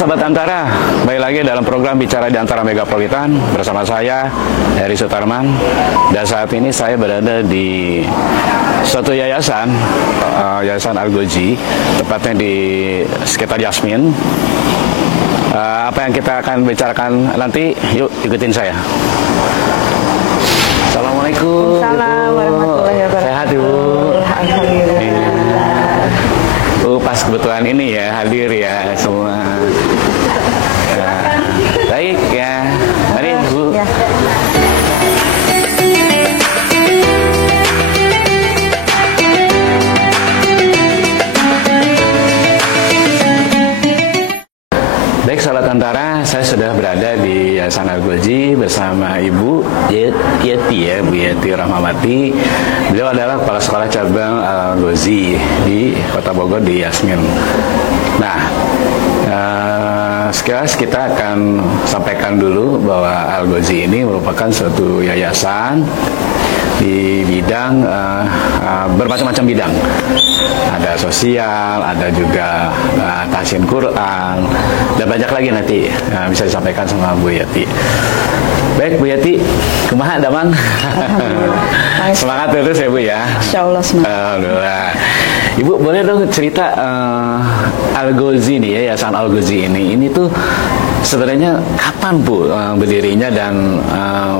Sahabat Antara, kembali lagi dalam program Bicara di Antara Megapolitan bersama saya, Heri Sutarman. Dan saat ini saya berada di suatu yayasan, Yayasan Al-Ghozi, tepatnya di sekitar Yasmin. Apa yang kita akan bicarakan nanti, yuk ikutin saya. Assalamualaikum. Assalamualaikum warahmatullahi wabarakatuh. Sehat Ibu? Alhamdulillah. Pas kebetulan ini ya, hadir ya semua. Baik ya, mari Bu. Ya. Baik sahabat Antara, saya sudah berada di Yayasan Al-Ghozi bersama Ibu Yeti ya, Bu Yeti Rahmawati. Beliau adalah Kepala Sekolah Cabang Al-Ghozi di Kota Bogor di Yasmin. Nah, sekilas kita akan sampaikan dulu bahwa Al-Ghozi ini merupakan suatu yayasan di bidang bermacam-macam bidang. Ada sosial, ada juga tahsin Quran, dan banyak lagi nanti bisa disampaikan sama Bu Yeti. Baik Bu Yeti, kumaha damang? Semangat terus ya Bu ya. Insyaallah semangat. Alhamdulillah. Ibu boleh dong cerita Al-Ghozi nih ya, Yayasan Al-Ghozi ini tuh sebenarnya kapan Bu berdirinya dan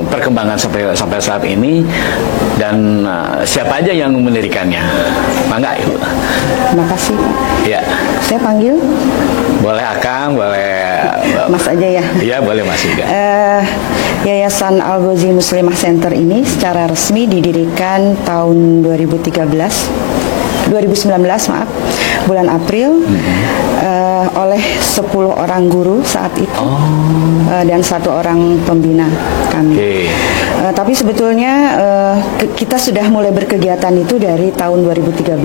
perkembangan sampai saat ini, dan siapa aja yang mendirikannya? Mangga Ibu. Terima kasih. Ya. Saya panggil? Boleh Akang, boleh Mas aja ya. Iya boleh Mas juga. Yayasan Al-Ghozi Muslimah Center ini secara resmi didirikan tahun 2019 maaf, bulan April, oleh 10 orang guru saat itu, dan 1 orang pembina kami. Okay. Tapi sebetulnya kita sudah mulai berkegiatan itu dari tahun 2013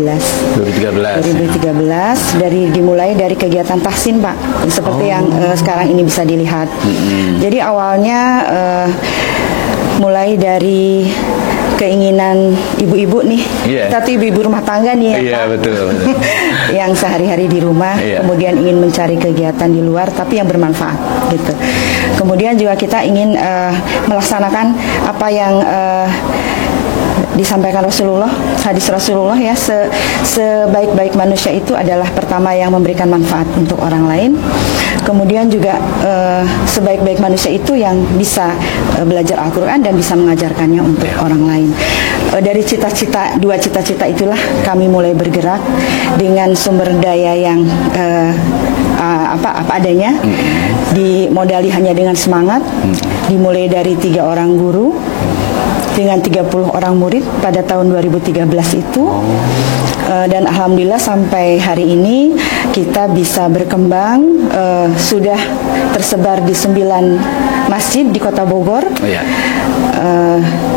dimulai dari kegiatan tahsin Pak, seperti yang sekarang ini bisa dilihat. Jadi awalnya mulai dari keinginan ibu-ibu nih, kita tuh ibu-ibu rumah tangga nih ya, iya, betul. yang sehari-hari di rumah, kemudian ingin mencari kegiatan di luar tapi yang bermanfaat gitu. Kemudian juga kita ingin melaksanakan apa yang disampaikan Rasulullah, hadis Rasulullah ya, sebaik-baik manusia itu adalah pertama yang memberikan manfaat untuk orang lain. Kemudian juga sebaik-baik manusia itu yang bisa belajar Al-Quran dan bisa mengajarkannya untuk orang lain. Dari dua cita-cita itulah kami mulai bergerak dengan sumber daya yang apa adanya, dimodali hanya dengan semangat, dimulai dari 3 orang guru dengan 30 orang murid pada tahun 2013 itu. Dan alhamdulillah sampai hari ini kita bisa berkembang, sudah tersebar di 9 masjid di Kota Bogor,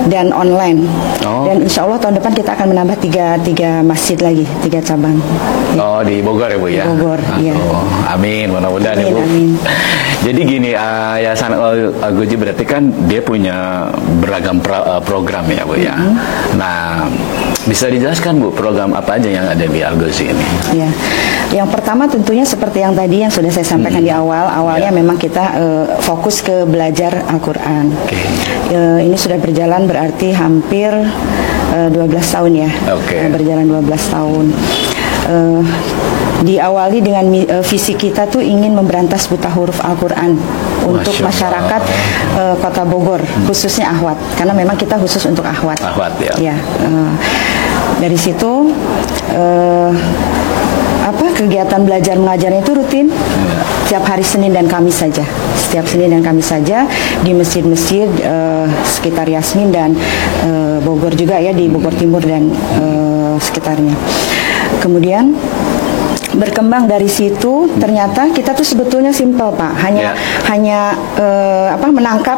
dan online. Dan insya Allah tahun depan kita akan menambah 3 masjid lagi, 3 cabang. Di Bogor ya Bu ya? Di Bogor, iya. Amin, mudah-mudahan ya Bu. Amin. Jadi gini, Yayasan Al-Ghozi berarti kan dia punya beragam program ya Bu ya. Nah, bisa dijelaskan Bu program apa aja yang ada di Al-Ghozi ini? Ya, yang pertama tentunya seperti yang tadi yang sudah saya sampaikan di awalnya memang kita fokus ke belajar Al-Quran. Ini sudah berjalan berarti hampir 12 tahun ya. Berjalan 12 tahun. Diawali dengan visi kita tuh ingin memberantas buta huruf Al-Quran untuk masyarakat Kota Bogor, khususnya Ahwat, karena memang kita khusus untuk Ahwat. Ya. Dari situ kegiatan belajar mengajarnya itu rutin setiap hari Senin dan Kamis saja. Setiap Senin dan Kamis saja di masjid-masjid sekitar Yasmin dan Bogor juga ya, di Bogor Timur dan sekitarnya. Kemudian berkembang dari situ, ternyata kita tuh sebetulnya simpel Pak, hanya menangkap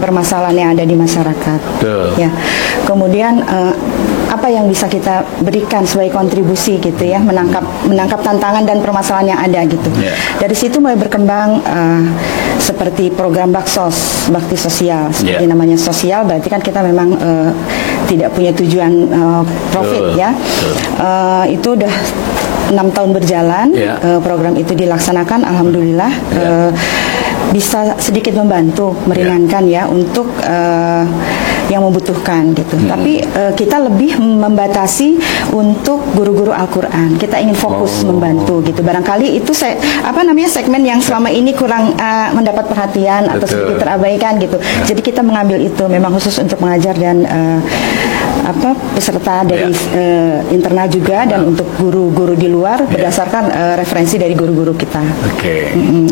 permasalahan yang ada di masyarakat. Ya. Kemudian apa yang bisa kita berikan sebagai kontribusi gitu ya, menangkap tantangan dan permasalahan yang ada gitu. Dari situ mulai berkembang seperti program baksos, bakti sosial, seperti namanya sosial, berarti kan kita memang tidak punya tujuan profit ya. Itu udah 6 tahun berjalan, program itu dilaksanakan, alhamdulillah bisa sedikit membantu, meringankan ya untuk yang membutuhkan gitu. Tapi kita lebih membatasi untuk guru-guru Al-Quran. Kita ingin fokus membantu gitu. Barangkali itu segmen yang selama ini kurang mendapat perhatian atau sedikit terabaikan gitu. Jadi kita mengambil itu memang khusus untuk mengajar dan peserta dari internal juga dan untuk guru-guru di luar berdasarkan referensi dari guru-guru kita.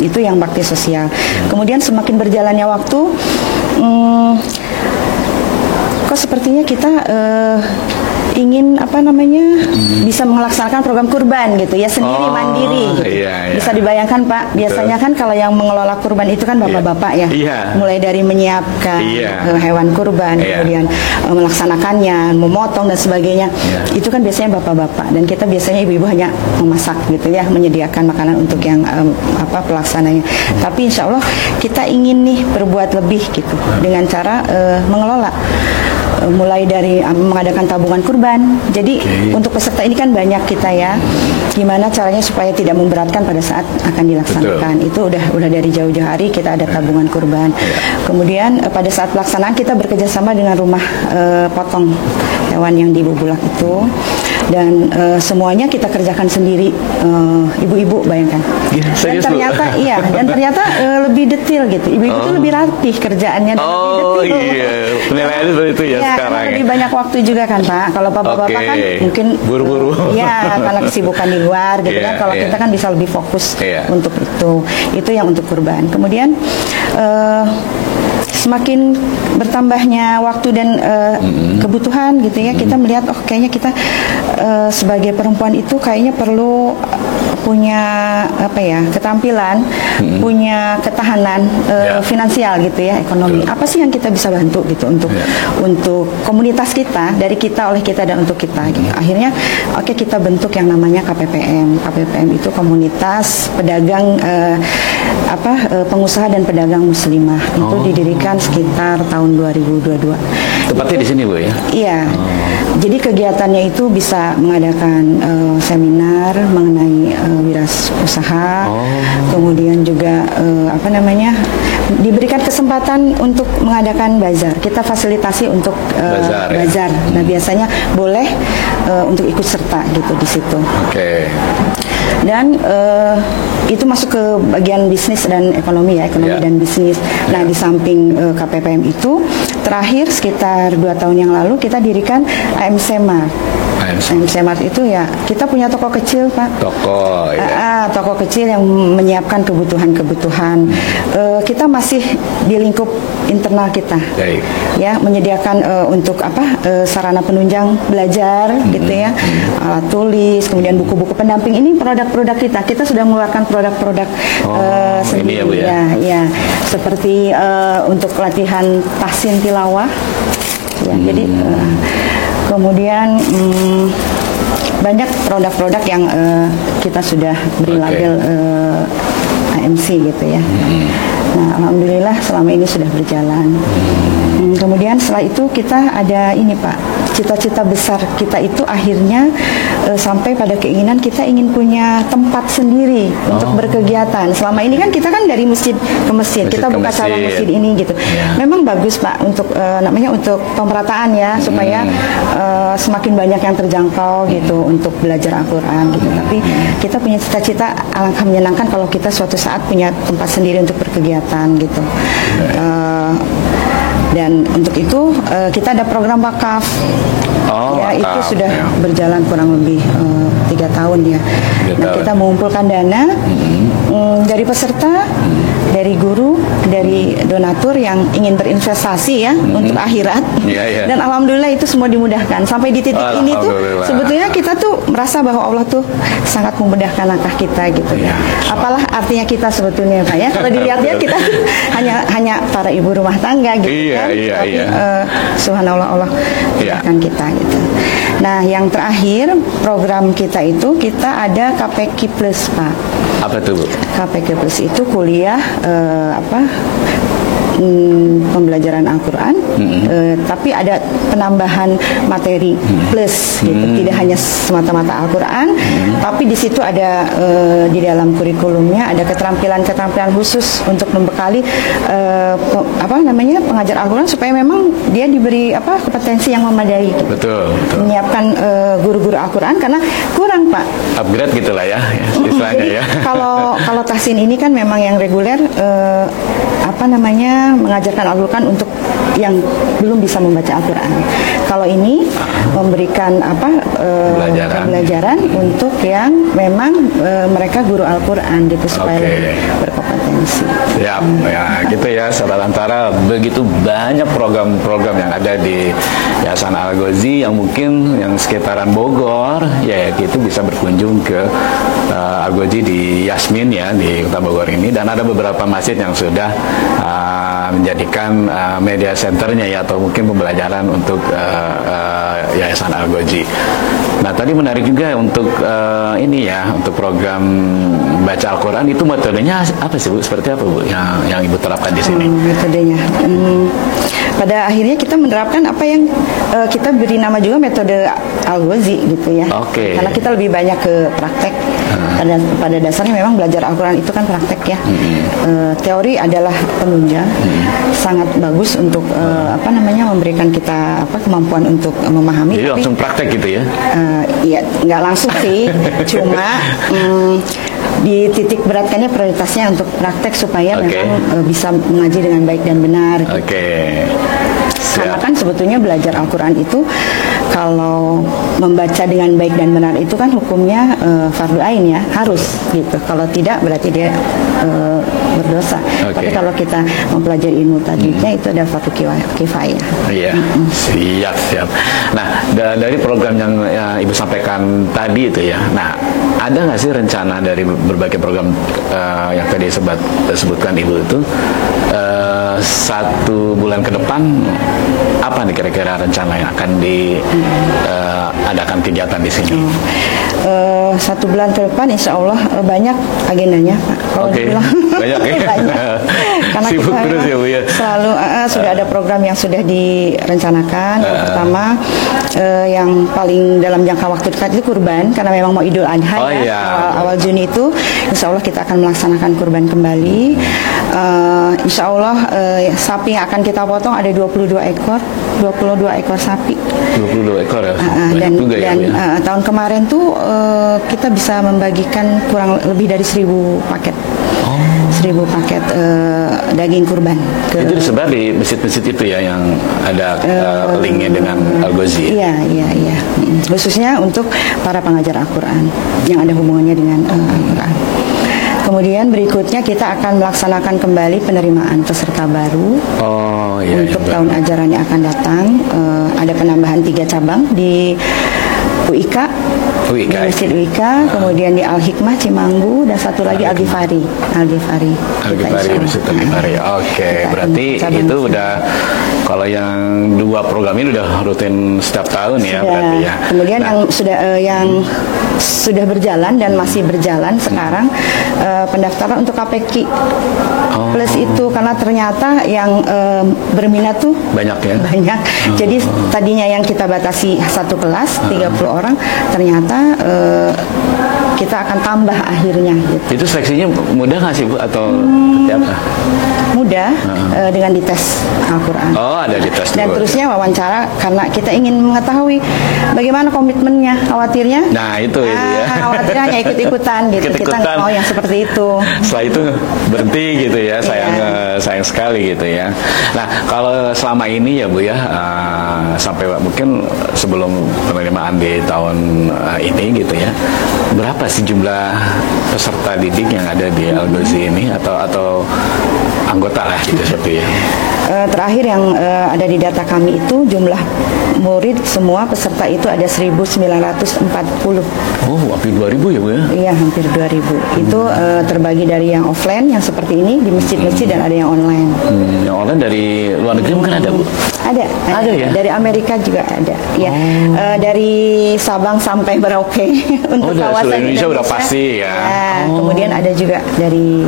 Itu yang bakti sosial. Kemudian semakin berjalannya waktu, kok sepertinya kita ingin bisa melaksanakan program kurban gitu ya, sendiri mandiri gitu. Bisa dibayangkan Pak, biasanya kan kalau yang mengelola kurban itu kan bapak-bapak ya, mulai dari menyiapkan hewan kurban, kemudian melaksanakannya, memotong dan sebagainya, itu kan biasanya bapak-bapak, dan kita biasanya ibu-ibu hanya memasak gitu ya, menyediakan makanan untuk yang pelaksananya. Tapi insya Allah kita ingin nih berbuat lebih gitu dengan cara mengelola. Mulai dari mengadakan tabungan kurban. Jadi untuk peserta ini kan banyak kita ya. Gimana caranya supaya tidak memberatkan pada saat akan dilaksanakan. Itu udah dari jauh-jauh hari kita ada tabungan kurban. Kemudian pada saat pelaksanaan kita bekerja sama dengan rumah potong hewan yang di Bubulak itu. Dan semuanya kita kerjakan sendiri, ibu-ibu bayangkan. Dan ternyata lebih detail gitu. Ibu-ibu itu lebih rapih kerjaannya. Penilaiannya seperti itu ya sekarang. Lebih banyak waktu juga kan Pak. Kalau bapak-bapak kan mungkin buru-buru. Karena kesibukan di luar gitu kan. Kalau kita kan bisa lebih fokus untuk itu. Itu yang untuk kurban. Kemudian semakin bertambahnya waktu dan kebutuhan gitu ya, kita melihat kayaknya kita sebagai perempuan itu kayaknya perlu punya ketampilan, punya ketahanan finansial gitu ya, ekonomi. Apa sih yang kita bisa bantu gitu untuk komunitas kita, dari kita, oleh kita, dan untuk kita gitu. Akhirnya kita bentuk yang namanya KPPM. KPPM itu komunitas pedagang pengusaha dan pedagang muslimah. Itu didirikan sekitar tahun 2022. Tepatnya di sini Bu ya? Iya. Jadi kegiatannya itu bisa mengadakan seminar mengenai wirausaha, kemudian juga diberikan kesempatan untuk mengadakan bazar. Kita fasilitasi untuk bazar. Nah biasanya boleh untuk ikut serta gitu di situ. Dan itu masuk ke bagian bisnis dan ekonomi ya, ekonomi dan bisnis. Nah di samping KPPM itu, terakhir sekitar 2 tahun yang lalu kita dirikan AMC Mart. AMC Mart itu ya, kita punya toko kecil Pak. Toko kecil yang menyiapkan kebutuhan-kebutuhan. Kita masih di lingkup internal kita, ya, menyediakan untuk sarana penunjang belajar gitu ya, alat tulis, kemudian buku-buku pendamping. Ini produk-produk kita. Kita sudah mengeluarkan produk-produk sendiri ya, seperti untuk latihan tahsin tilawah. Ya, jadi kemudian banyak produk-produk yang kita sudah beri label AMC gitu ya. Nah, alhamdulillah selama ini sudah berjalan. Kemudian setelah itu kita ada ini Pak, cita-cita besar kita itu akhirnya sampai pada keinginan kita ingin punya tempat sendiri untuk berkegiatan. Selama ini kan kita kan dari masjid ke masjid, kita buka cabang masjid ini gitu. Memang bagus Pak untuk untuk pemerataan ya, supaya semakin banyak yang terjangkau gitu untuk belajar Al-Quran gitu. Tapi kita punya cita-cita, alangkah menyenangkan kalau kita suatu saat punya tempat sendiri untuk berkegiatan gitu. Dan untuk itu kita ada program wakaf. Itu sudah berjalan kurang lebih 3 tahun ya. Nah, kita mengumpulkan dana dari peserta, dari guru, dari donatur yang ingin berinvestasi ya untuk akhirat. Dan alhamdulillah itu semua dimudahkan. Sampai di titik ini tuh sebetulnya kita tuh merasa bahwa Allah tuh sangat memudahkan langkah kita gitu ya. Apalah artinya kita sebetulnya Pak ya. Kalau dilihat-lihat kita hanya para ibu rumah tangga gitu kan. Tapi subhanallah Allah memudahkan kita gitu. Nah, yang terakhir program kita itu kita ada KPQ Plus Pak. Apa itu Bu? KPQ Plus itu kuliah 6 pembelajaran Al-Quran, tapi ada penambahan materi plus gitu. Tidak hanya semata-mata Al-Quran, tapi di situ ada di dalam kurikulumnya ada keterampilan-keterampilan khusus untuk membekali pengajar Al-Quran supaya memang dia diberi kompetensi yang memadai. Betul. Menyiapkan guru-guru Al-Quran karena kurang, Pak. Upgrade gitulah ya istilahnya. Jadi, ya. Kalau tahsin ini kan memang yang reguler mengajarkan Al-Quran untuk yang belum bisa membaca Al-Quran. Kalau ini memberikan pembelajaran untuk yang memang mereka guru Al-Quran gitu supaya lebih berkompetensi. Ya gitu ya, sahabat Antara, begitu banyak program-program yang ada di Yayasan Al-Ghazi yang mungkin yang sekitaran Bogor ya gitu bisa berkunjung ke Al-Ghazi di Yasmin ya di Kota Bogor ini, dan ada beberapa masjid yang sudah menjadikan media centernya ya atau mungkin pembelajaran untuk Yayasan Al-Ghazi. Nah tadi menarik juga untuk untuk program baca Al-Quran itu metodenya apa sih Bu? Seperti apa Bu yang Ibu terapkan di sini? Metodenya, pada akhirnya kita menerapkan apa yang kita beri nama juga metode Al-Ghazi gitu ya. Karena kita lebih banyak ke praktek. Pada dasarnya memang belajar Al-Quran itu kan praktek ya. Teori adalah penunjang, sangat bagus untuk memberikan kita kemampuan untuk memahami. Jadi langsung praktek gitu ya? Iya, nggak langsung sih, cuma di titik beratkannya prioritasnya untuk praktek supaya memang bisa mengaji dengan baik dan benar. Karena kan sebetulnya belajar Al-Quran itu kalau membaca dengan baik dan benar itu kan hukumnya fardu ain ya, harus gitu. Kalau tidak berarti dia berdosa. Tapi kalau kita mempelajari ilmu tajwidnya itu ada fardu kifayah. Iya, siap. Nah, dari program yang Ibu sampaikan tadi itu ya. Nah, ada nggak sih rencana dari berbagai program yang tadi sebutkan Ibu itu 1 bulan ke depan apa nih kira-kira rencana yang akan diadakan kegiatan di sini? 1 bulan ke depan insya Allah banyak agendanya Pak. Kalau dibilang banyak ya? Banyak. Karena sibuk kita terus ya Bu ya? Selalu sudah ada program yang sudah direncanakan. Yang pertama yang paling dalam jangka waktu dekat itu kurban, karena memang mau Idul Adha awal Juni itu insya Allah kita akan melaksanakan kurban kembali. Insya Allah sapi yang akan kita potong ada 22 ekor sapi. 22 ekor ya? Dan juga ya, tahun kemarin tuh kita bisa membagikan kurang lebih dari 1.000 paket. 1.000 paket daging kurban. Itu disebar di masjid-masjid itu ya yang ada linknya dengan Al-Ghazi. Iya. Khususnya untuk para pengajar Al-Quran yang ada hubungannya dengan Al-Quran. Kemudian berikutnya kita akan melaksanakan kembali penerimaan peserta baru untuk tahun ajaran yang akan datang. Ada penambahan 3 cabang di UIK, di Masjid UIK, kemudian di Al-Hikmah Cimanggu, dan satu lagi Al-Ghifari. Oke, berarti itu udah, kalau yang 2 program ini udah rutin setiap tahun ya berarti ya. Kemudian yang sudah berjalan dan masih berjalan sekarang pendaftaran untuk KPQ plus itu, karena ternyata yang berminat tuh banyak. Jadi tadinya yang kita batasi 1 kelas 30 orang, ternyata kita akan tambah akhirnya gitu. Itu seleksinya mudah nggak sih Bu atau seperti apa? Mudah, dengan dites Al-Quran. Ada dites dulu. Dan terusnya wawancara, karena kita ingin mengetahui bagaimana komitmennya. Khawatirnya itu ya. Khawatirnya hanya ikut-ikutan gitu. Kita nggak mau yang seperti itu. Setelah itu berhenti gitu ya. Sayang sekali gitu ya. Nah, kalau selama ini ya Bu ya, sampai mungkin sebelum penerimaan di tahun ini gitu ya, berapa sih jumlah peserta didik yang ada di Al-Ghazi ini atau anggota lah gitu seperti ya? Terakhir yang ada di data kami itu jumlah murid semua peserta itu ada 1.940. Hampir 2.000 ya Bu ya? Iya, hampir 2.000. Itu terbagi dari yang offline yang seperti ini di masjid-masjid dan ada yang online. Yang online dari luar negeri mungkin ada Bu? Ada ya? Dari Amerika juga ada. Ya, dari Sabang sampai Merauke untuk kawasan Indonesia udah pasti ya. Kemudian ada juga dari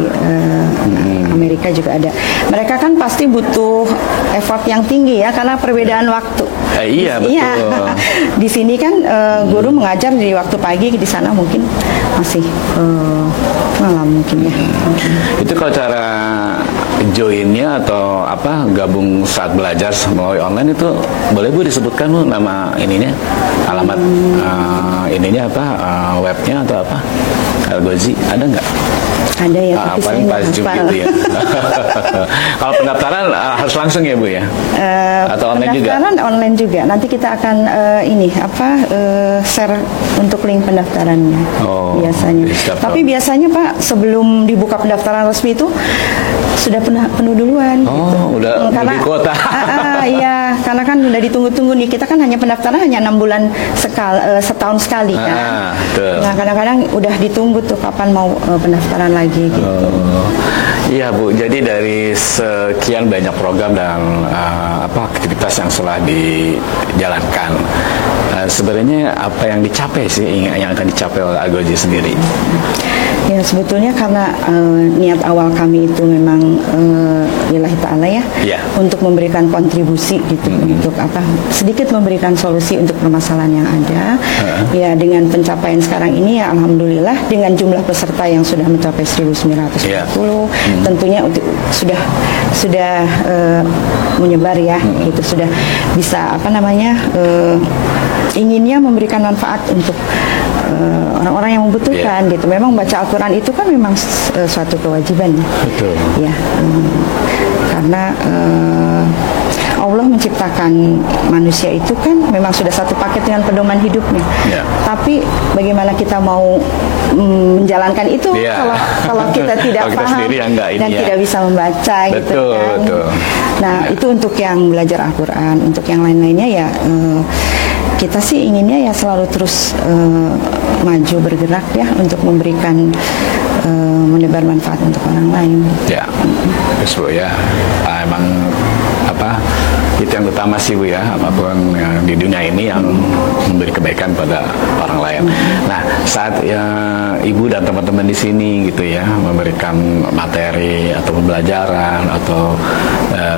Amerika juga ada. Mereka kan pasti butuh effort yang tinggi ya karena perbedaan waktu. Iya betul. Iya. Di sini kan guru mengajar di waktu pagi, di sana mungkin masih malam mungkin ya. Itu kalau cara joinnya atau apa gabung saat belajar melalui online itu boleh Bu disebutkan Bu nama ininya, alamat ininya apa, webnya atau apa? Algozi ada nggak? Ada ya, tapi paling pas Zoom gitu ya. Kalau pendaftaran harus langsung ya Bu ya? Atau online juga? Pendaftaran online juga. Nanti kita akan share untuk link pendaftarannya biasanya. Tapi biasanya Pak sebelum dibuka pendaftaran resmi itu sudah penuh duluan. Udah karena di kuota. Iya, karena kan udah ditunggu-tunggu nih. Kita kan hanya pendaftaran hanya 6 bulan setahun sekali kan. Nah kadang-kadang udah ditunggu tuh kapan mau pendaftaran lagi gitu. Iya Bu, jadi dari sekian banyak program dan aktivitas yang telah dijalankan, sebenarnya apa yang dicapai sih, yang akan dicapai oleh Algozi sendiri? Ya sebetulnya karena niat awal kami itu memang lillahi ta'ala ya, untuk memberikan kontribusi gitu, untuk sedikit memberikan solusi untuk permasalahan yang ada. Ya dengan pencapaian sekarang ini ya alhamdulillah dengan jumlah peserta yang sudah mencapai 1940, tentunya sudah menyebar ya, gitu sudah bisa inginnya memberikan manfaat untuk orang-orang yang membutuhkan gitu. Memang baca Al-Quran itu kan memang suatu kewajiban ya. Betul. Ya, karena Allah menciptakan manusia itu kan memang sudah satu paket dengan pedoman hidupnya. Tapi bagaimana kita mau menjalankan itu kalau kita tidak paham dan tidak bisa membaca gitu kan. Nah, itu untuk yang belajar Al-Quran. Untuk yang lain-lainnya ya kita sih inginnya ya selalu terus maju bergerak ya untuk memberikan menebar manfaat untuk orang lain. Ya, terus Bu ya, emang itu yang utama sih Bu ya, apapun yang di dunia ini yang memberi kebaikan pada orang lain. Nah, saat Ibu dan teman-teman di sini gitu ya memberikan materi atau pembelajaran atau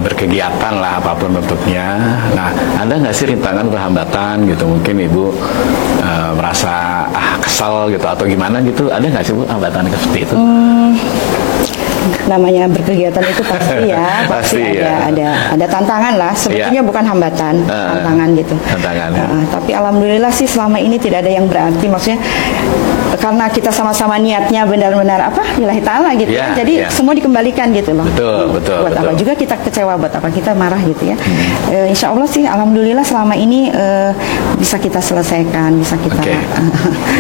berkegiatan lah apapun bentuknya. Nah, ada nggak sih rintangan atau hambatan gitu? Mungkin Ibu merasa kesal gitu atau gimana gitu? Ada nggak sih Bu hambatan seperti itu? Namanya berkegiatan itu pasti ada tantangan lah. Sebetulnya bukan hambatan, tantangan gitu. Tapi alhamdulillah sih selama ini tidak ada yang berarti. Maksudnya karena kita sama-sama niatnya benar-benar lillahi ta'ala gitu ya. Jadi semua dikembalikan gitu loh. Betul. Buat apa juga kita kecewa, buat apa kita marah gitu ya. Insya Allah sih alhamdulillah selama ini bisa kita selesaikan, bisa kita.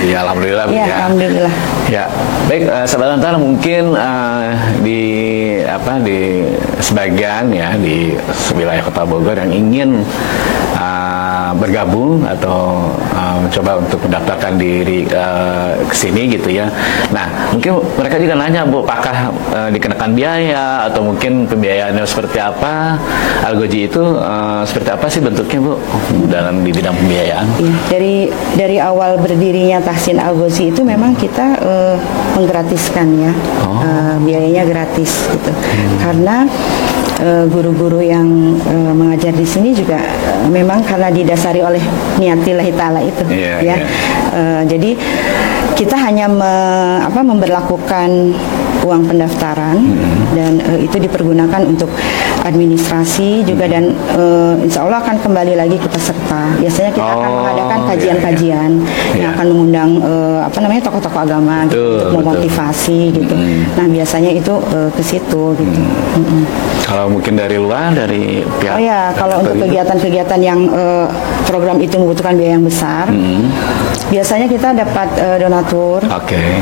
Ya alhamdulillah. Alhamdulillah. Ya, baik sahabat Antara mungkin di sebagian ya di wilayah Kota Bogor yang ingin bergabung atau mencoba untuk mendaftarkan diri ke sini gitu ya. Nah, mungkin mereka juga nanya Bu, apakah dikenakan biaya atau mungkin pembiayaannya seperti apa? Algozi itu seperti apa sih bentuknya Bu di bidang pembiayaan? Ya, dari awal berdirinya Tahsin Algozi itu memang kita menggratiskan ya, biayanya gratis gitu. Karena guru-guru yang mengajar di sini juga memang karena didasari oleh niat lillahi ta'ala itu jadi kita hanya memberlakukan uang pendaftaran dan itu dipergunakan untuk administrasi juga dan insya Allah akan kembali lagi kita serta. Biasanya kita akan mengadakan kajian-kajian yang akan mengundang tokoh-tokoh agama untuk memotivasi gitu. Nah biasanya itu ke situ gitu. Kalau mungkin dari luar, dari pihak kalau untuk kegiatan-kegiatan yang program itu membutuhkan biaya yang besar, biasanya kita dapat donatur,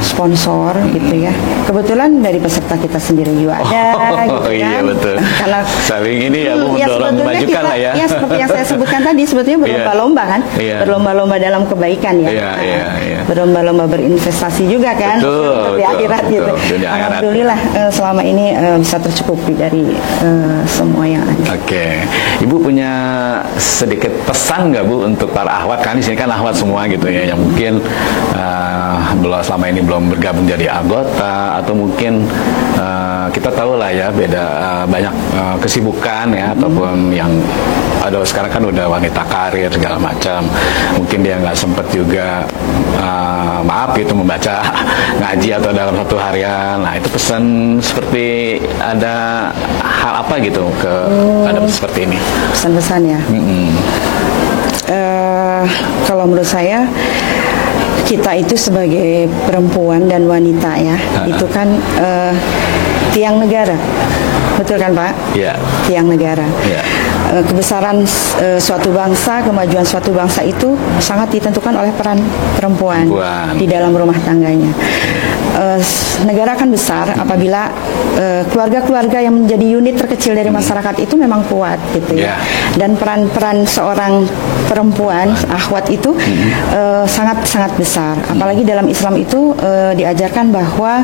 sponsor gitu ya. Kebetulan dari peserta kita sendiri juga ada gitu kan. Iya betul. Karena saling ini ya Bu mendorong memajukan lah ya. Ya seperti yang saya sebutkan tadi sebetulnya berlomba-lomba kan. Berlomba-lomba dalam kebaikan ya. Berlomba-lomba berinvestasi juga kan. Di akhirat gitu. Alhamdulillah selama ini bisa tercukupi dari semua yang ada. Ibu punya sedikit pesan nggak Bu untuk para akhwat, kan di sini kan akhwat semua gitu ya yang yang mungkin belum selama ini belum bergabung jadi anggota, atau mungkin kita tahu lah ya beda banyak kesibukan ya, ataupun yang ada sekarang kan udah wanita karir segala macam, mungkin dia nggak sempat juga maaf gitu membaca ngaji atau dalam satu harian. Nah itu pesan seperti ada hal apa gitu ke ada seperti ini, Pesan-pesan ya. Kalau menurut saya, kita itu sebagai perempuan dan wanita ya, itu kan tiang negara, betul kan Pak? Iya. Tiang negara. Iya. Kebesaran suatu bangsa, kemajuan suatu bangsa itu sangat ditentukan oleh peran perempuan di dalam rumah tangganya. Negara akan besar apabila keluarga-keluarga yang menjadi unit terkecil dari masyarakat itu memang kuat gitu ya. Dan peran-peran seorang perempuan, akhwat itu sangat-sangat besar. Apalagi dalam Islam itu diajarkan bahwa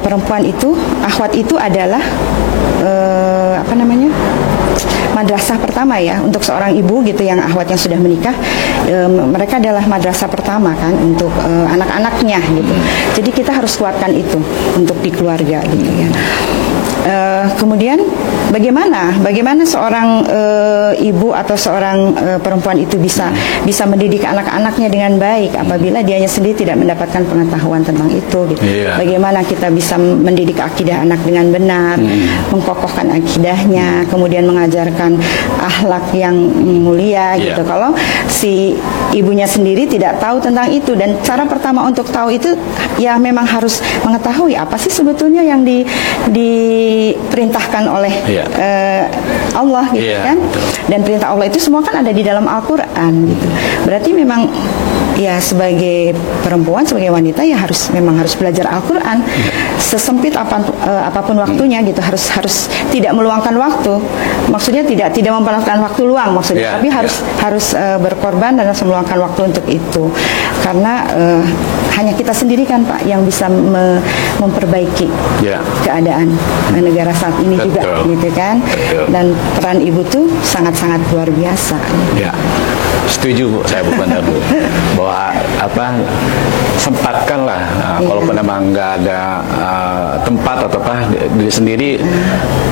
perempuan itu, akhwat itu adalah madrasah pertama ya untuk seorang ibu gitu yang akhwat yang sudah menikah. Mereka adalah madrasah pertama kan untuk anak-anaknya gitu. Jadi kita harus kuatkan itu untuk di keluarga gitu ya. Kemudian bagaimana seorang ibu atau seorang perempuan itu bisa mendidik anak-anaknya dengan baik apabila dianya sendiri tidak mendapatkan pengetahuan tentang itu gitu. Bagaimana kita bisa mendidik akidah anak dengan benar, mengkokohkan akidahnya, kemudian mengajarkan akhlak yang mulia gitu. Kalau si ibunya sendiri tidak tahu tentang itu, dan cara pertama untuk tahu itu ya memang harus mengetahui apa sih sebetulnya yang diperintahkan oleh Allah gitu kan. Dan perintah Allah itu semua kan ada di dalam Al-Quran gitu. Berarti memang ya sebagai perempuan, sebagai wanita ya memang harus belajar Al-Quran sesempit apapun waktunya gitu. Harus tidak meluangkan waktu. Maksudnya tidak memperlukan waktu luang maksudnya, tapi harus berkorban dan harus meluangkan waktu untuk itu. Karena hanya kita sendiri kan Pak yang bisa memperbaiki keadaan negara saat ini. Juga gitu kan. Dan peran ibu tuh sangat-sangat luar biasa. Ya. Setuju Bu, saya Bu benar Bu. Bahwa sempatkanlah kalaupun memang nggak ada tempat atau diri sendiri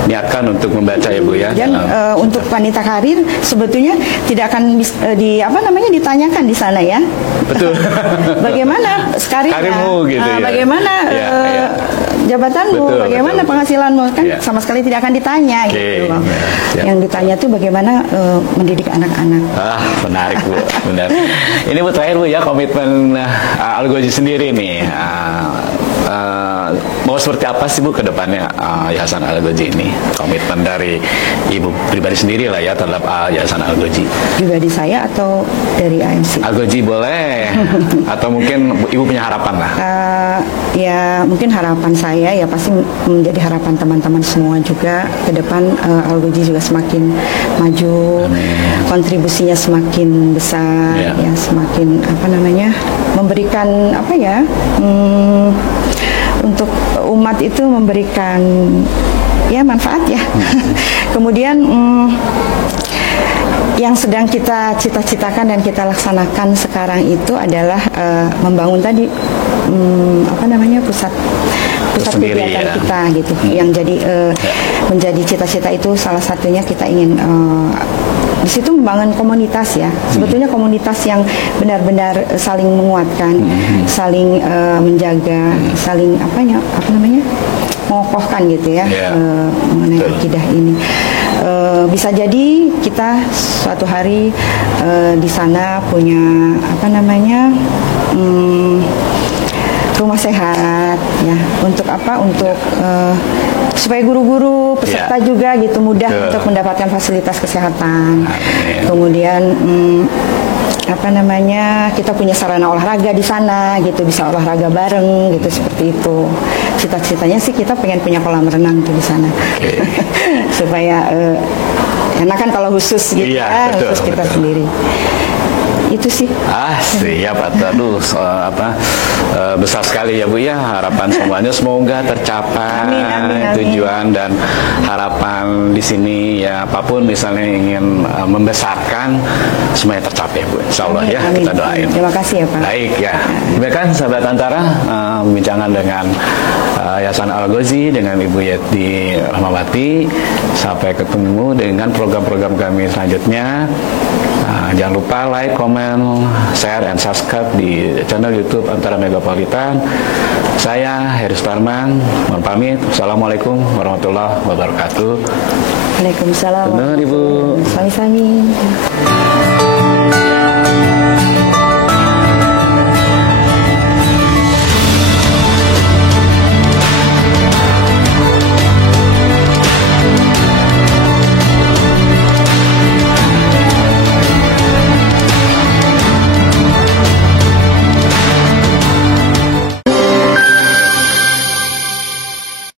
niatkan untuk membaca ya Bu ya. Dan untuk wanita karir sebetulnya tidak akan ditanyakan di sana ya. Betul. Bagaimana karirmu gitu ya. Bagaimana jabatanmu, bagaimana penghasilanmu kan sama sekali tidak akan ditanya gitu loh. Yang ditanya tuh bagaimana mendidik anak-anak. Menarik Bu, benar. Ini Bu terakhir Bu ya, komitmen Al-Ghozi sendiri nih. Mau seperti apa sih Bu ke depannya Yayasan Al-Ghozi ini? Komitmen dari Ibu pribadi sendiri lah ya terhadap Yayasan Al-Ghozi. Pribadi saya atau dari AMC? Al-Ghozi boleh, atau mungkin Ibu punya harapan lah. Ya mungkin harapan saya ya pasti menjadi harapan teman-teman semua juga ke depan. Al-Ghozi juga semakin maju, kontribusinya semakin besar, ya semakin memberikan untuk umat itu memberikan ya manfaat ya. Kemudian yang sedang kita cita-citakan dan kita laksanakan sekarang itu adalah membangun tadi pusat kegiatan kita gitu. Yang jadi menjadi cita-cita itu salah satunya kita ingin di situ membangun komunitas ya. Sebetulnya komunitas yang benar-benar saling menguatkan, saling menjaga, saling mengokohkan gitu ya mengenai akidah ini. Bisa jadi kita suatu hari di sana punya rumah sehat ya. Untuk untuk supaya guru-guru peserta juga gitu mudah untuk mendapatkan fasilitas kesehatan. Kemudian kita punya sarana olahraga di sana gitu, bisa olahraga bareng gitu, seperti itu. Cita-citanya sih kita pengen punya kolam renang tuh di sana. Supaya enak kan kalau khusus gitu khusus kita sendiri. Itu sih. Siap. Aduh, besar sekali ya Bu ya, harapan semuanya semoga tercapai. Amin. Tujuan dan harapan di sini ya, apapun misalnya ingin membesarkan, semuanya tercapai Bu. Insya Allah ya, Amin. kita doain. Terima kasih ya Pak. Baik ya, demikian sahabat Antara, bincang dengan Yayasan Al-Ghazi dengan Ibu Yeti Rahmawati. Sampai ketemu dengan program-program kami selanjutnya. Jangan lupa like, comment, share, and subscribe di channel YouTube Antara Megapolitan. Saya Heri Sutarman, mohon pamit. Assalamualaikum warahmatullahi wabarakatuh. Waalaikumsalam. Benar Ibu. Sami-sami.